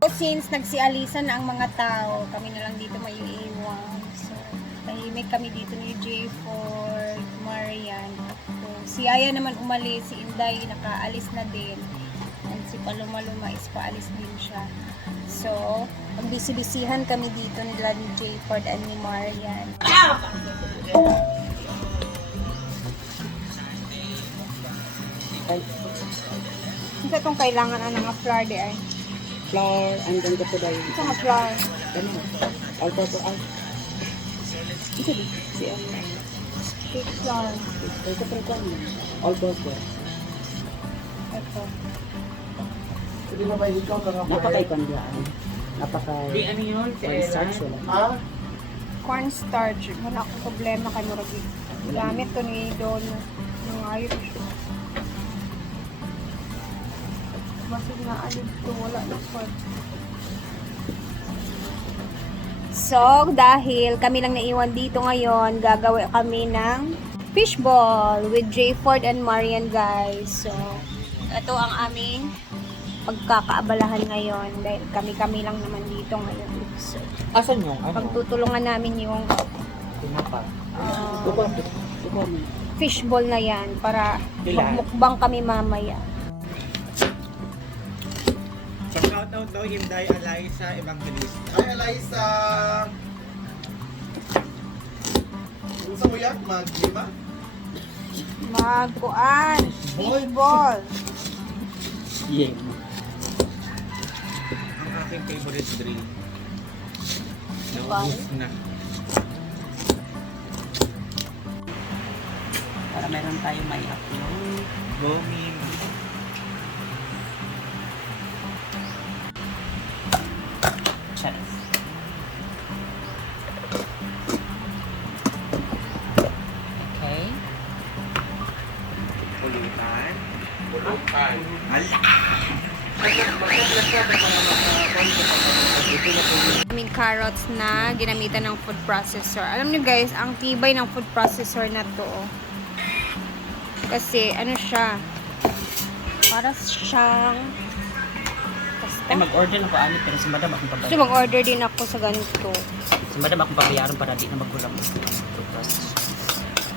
Since nagsialisan na ang mga tao, kami na lang dito may iiwan. So, tahimik kami dito ni J. Ford, Marian. So, si Aya naman umalis, si Inday nakaalis na din. And si Paloma-Luma is paalis din siya. So, ang bisi-bisihan kami dito nila ni J. Ford and ni Marian. Ito itong kailangan ang mga flour di ay. Flour, and then ito dahil. Ito nga flour. Ganun. Alto to al. Ito di. Si Cake flour. Ito pa ito. Alto to. Ito. Hindi na ba ikaw ka Napaka-ipandiaan. Di ano yun? Cornstarch wala. Ha? Cornstarch. Wala akong problema kay Muragi. Gamit to ni Don. Yung ayos siya. Masig na alib to. Wala na part. So, dahil kami lang naiwan dito ngayon, gagawin kami ng fishball with J. Ford and Marian, guys. So, ito ang aming pagkakaabalahan ngayon dahil kami-kami lang naman dito ngayon. So, Asan yung ano? pagtutulungan namin yung Tinapa. fishball na yan para Ilan? magmukbang kami mamaya. So, shout out daw Inday Eliza Evangelista. Hi, Eliza! Gusto mo yan? Mag-lima? Magkuan, fishball. Yeah. Ang aking favorite drink. Wow. Naubos na. Para meron tayo may upload. Booming. Charis. Okay. Pulutan. Pulutan. Aming carrots na ginamitan ng food processor. Alam niyo guys, ang tibay ng food processor na to. Kasi ano siya? Para siyang Ay, mag-order na ko ani pero si madam akong gusto pabayaran. mag-order din ako sa ganito. Si madam akong pabayaran para di na magkulang.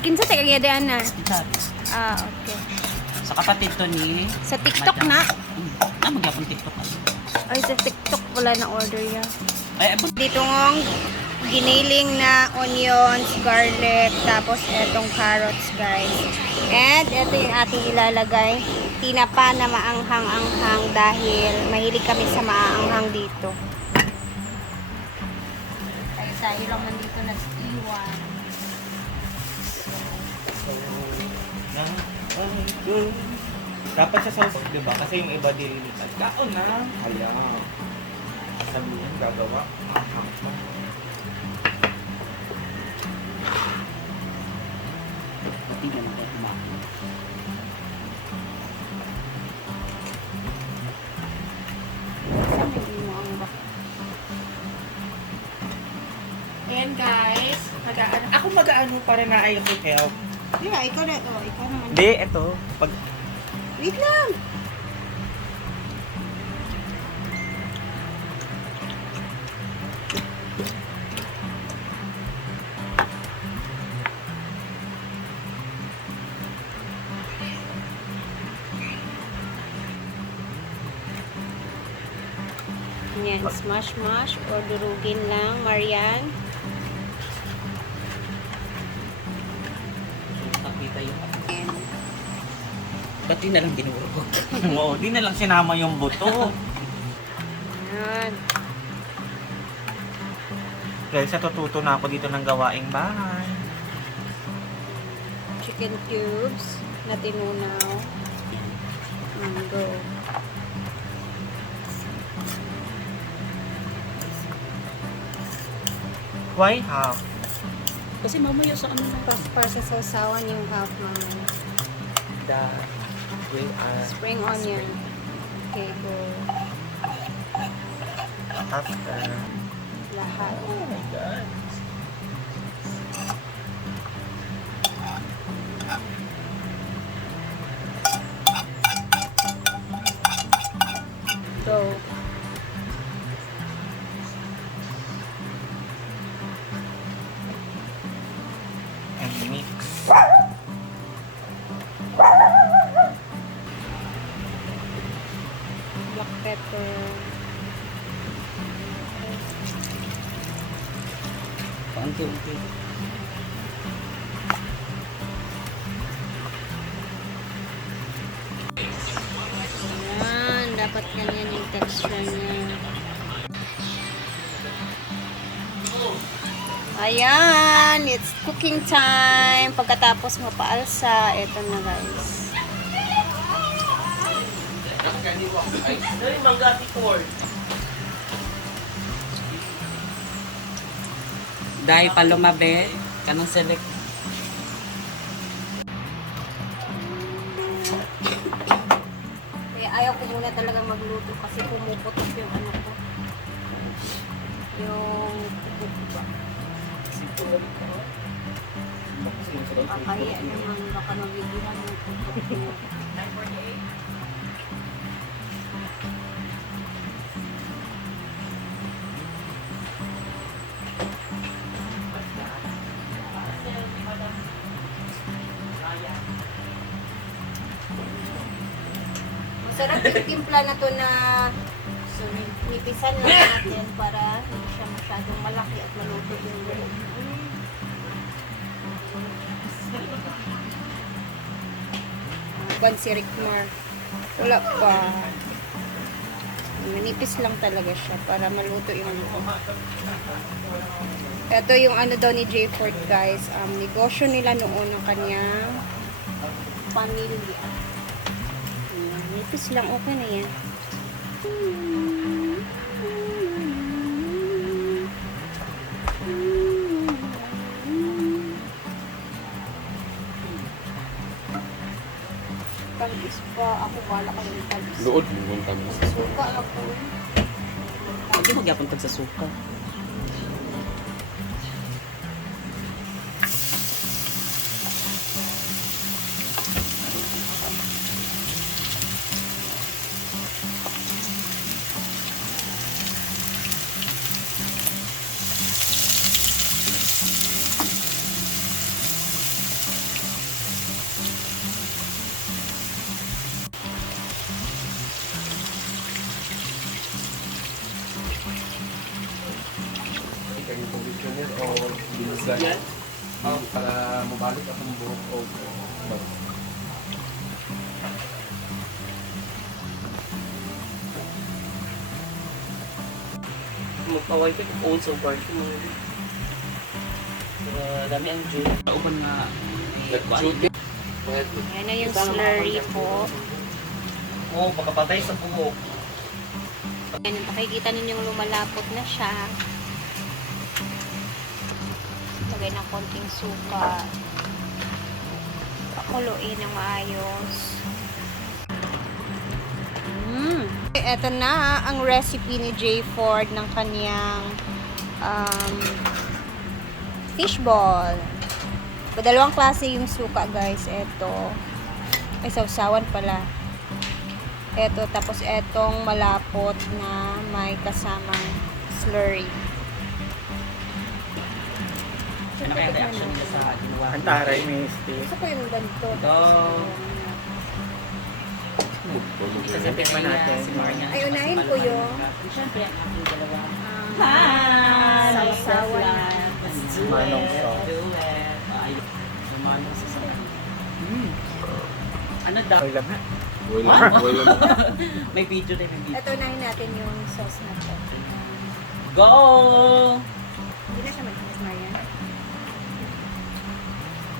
Kinsa tayo kagayadaan na? Charis. Ah, okay. Sa kapatid to ni Sa TikTok Madam. na? Magyapon TikTok. Ay, sa TikTok wala na order yan. Ay, abot. Dito ng giniling na onions, garlic, tapos etong carrots, guys. And ito yung ating ilalagay. Tinapa na maanghang-anghang dahil mahilig kami sa maaanghang dito. Tayo lang nandito nag-iwan. Dapat sa sauce, di ba? Kasi yung iba dililipat. Kaon na. Ayaw. Sabihin, gagawa. Pati na lang kumain. Saan hindi mo ang bak? Ayan guys. Ako mag-ano para na ayaw ko help. Yeah, ikaw na. Oh, ikaw naman. Hindi, ito. Pag Wait lang. Yan, smash o durugin lang, Marian. Nakita yung Yan. ba't di na lang dinuro ko? Oo, di na lang sinama yung buto. Yan. Guys, natututo na ako dito ng gawaing bahay. Chicken cubes na tinunaw. Go. Why half? Kasi mamaya sa ano na. Para sa sausawan yung half mamaya. The way Spring onion. Okay, go. after. Lahat. Oh my God. Go. Black pepper. Paunti-unti. Ayan, dapat ganyan yung texture niya. Ayan, it's cooking time. Pagkatapos mapaalsa, eto na guys. Ay, mangga before. Dahil pa lumabe, kanang select. Kaya ayaw ko muna talaga magluto kasi pumuputok yung ano ko. Yung kaya naman baka magigihan ng putok mo. Masarap yung timpla na to na nipisan lang natin para hindi siya masyadong malaki at maluto yung loob. Ban si Rickmar. Wala pa. Manipis lang talaga siya para maluto yung loob. Ito yung ano daw ni J. Ford guys. Negosyo nila noon ng kanyang pamilya. Nipis lang, okay na yan. Talbis pa. Ako wala ka yung talbis. Luod mo kami. Suka ako. Hindi mo gyapon tag sa suka. Kayong conditioner o binugan. Para mabalik akong buhok o Magpaway ko yung old so far. Dami ang juice. Kauban nga. Yan na yung slurry po. Oo, pagkapatay sa buhok. Yan, makikita ninyong lumalapot na siya. Lagay ng konting suka. Pakuluin ng maayos. Ito na ang recipe ni J. Ford ng kanyang fishball. Dalawang klase yung suka guys. Ito. Ay, sausawan pala. Ito, tapos etong malapot na may kasamang slurry. Ano kaya reaction niya sa ginawa? Ang taray, Misty. Gusto ko yung ganito. Ito. Kasi Tikman natin. si Maria. Ay, unahin ko yung Siyempre, ang aking dalawa. sausawan. Manong sauce. Do it. Ay, manong sa sauce. Ano daw? Okay lang ha. Wala. May video tayo, may video. Ito, unahin natin yung sauce na to. Go! Hindi na siya mag-inis, Marian.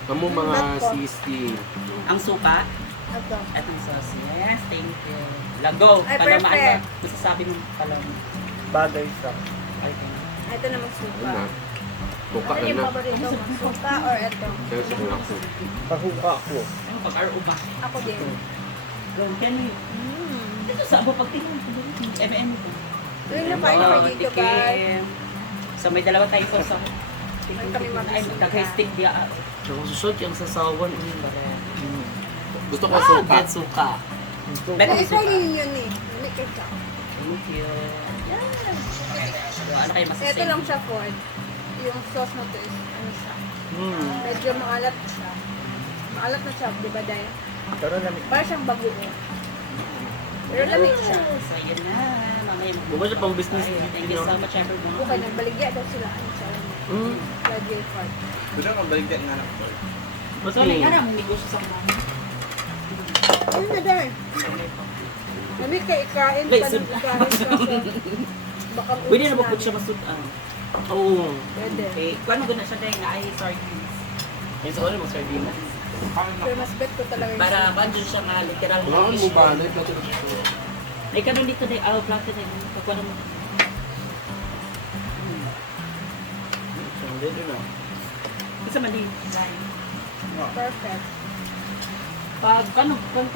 Kamu mga sisi. Ang suka. Ito. At ang sauce. Yes, thank you. Lago. Ay, Palamaan perfect. ka. Masasabi mo pala. Bagay sa... Ay, thank you. Ito na magsuka. Ano? Buka Ano na yung na. paborito mo? Suka or ito? Kaya sa mga ako. Pahuka ko. Ano pag-aro ba? Ako din. Go, can you? Ito sa abo pag tingin ko. M&M ko. Yun na kain for dito, guys. So may dalawa tayo ko sa Ay, kami ay mag-suka. nag-stick dia. Tsaka susod yung sasawan ulit ba rin. Gusto ko suka. Get suka. Pero i-try niyo yun eh. Make it siya. Thank you. Yeah. So, ano kayo masasabi? Ito lang siya, Ford. Yung sauce na to is, ano siya? Medyo maalat siya. Maalat na siya, di ba, Day? Pero lamig. Parang siyang bagoong. Pero lamig siya. So, yun na. Mamaya mo. Bukas siya pang business. Thank you so much, everyone. Okay, nagbaligya daw sila. Ano siya? Lagay card. Doon ako balik nga lang. So, nagkara mong negosyo sa mga. Ano na, Day? Lamig ka ikain Wait, pa so- ng ikain ka sa... Baka Pwede na magput siya masudan. Oo. Pwede. Okay, kung ano gano'n siya dahil na ay sardines. Yung sa ano mo, sardinas. Pero mas bet ko talaga yung... Para bandun siya nga literal na Ano mo fish ba? roll. Ay, kanon dito dahil plato na yun. Pagkuha naman. Hindi na. Isa mali. Perfect. Pag ano, kung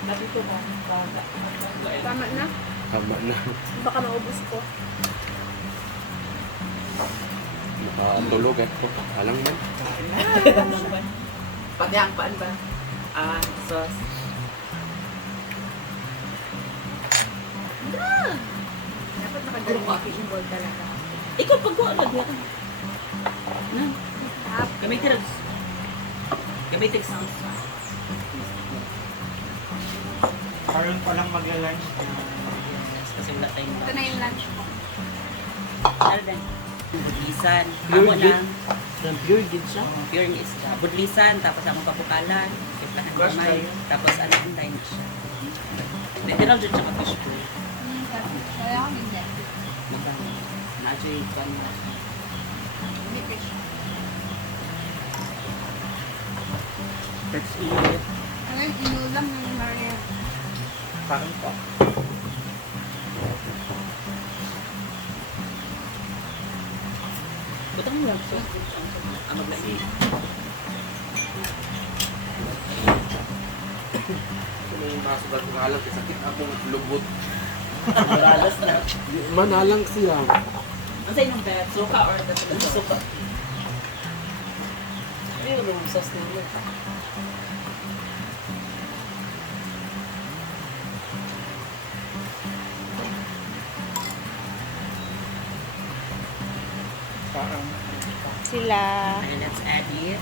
dati ito ba? Tama na. Tama na. Baka maubos ko. Nakatulog eh. Alang man. Pati ang paan ba? Ah, sauce. Dapat nakagaling yung fishing ball talaga. Ikaw pagkuha lagi ako. Na. Gamay tirag. Gamay tig sounds. Karoon pa lang mag-lunch. Yes, kasi wala tayong Ito na yung lunch ko. Ano din? Budlisan. Pure Amo gid? lang. Pure gid siya. Pure ni isda. Budlisan, tapos ang papukalan. Kiplahan Crush kamay. tayo. Tapos ano ang dine siya. Literal dyan siya ka-fish ko. Wala akong hindi. Na-actually, kung Hindi fish. that's it. Ano yung inulam ng Maria? Karoon pa. Butang mo lang. Ang maglagi. Kung yung nasugat ko alam, sakit akong lubot. Moralas na. Manalang siya. Ang sa inyong bet? Suka or suka? Ayun, yung sauce nila. Parang Sila. And let's add it.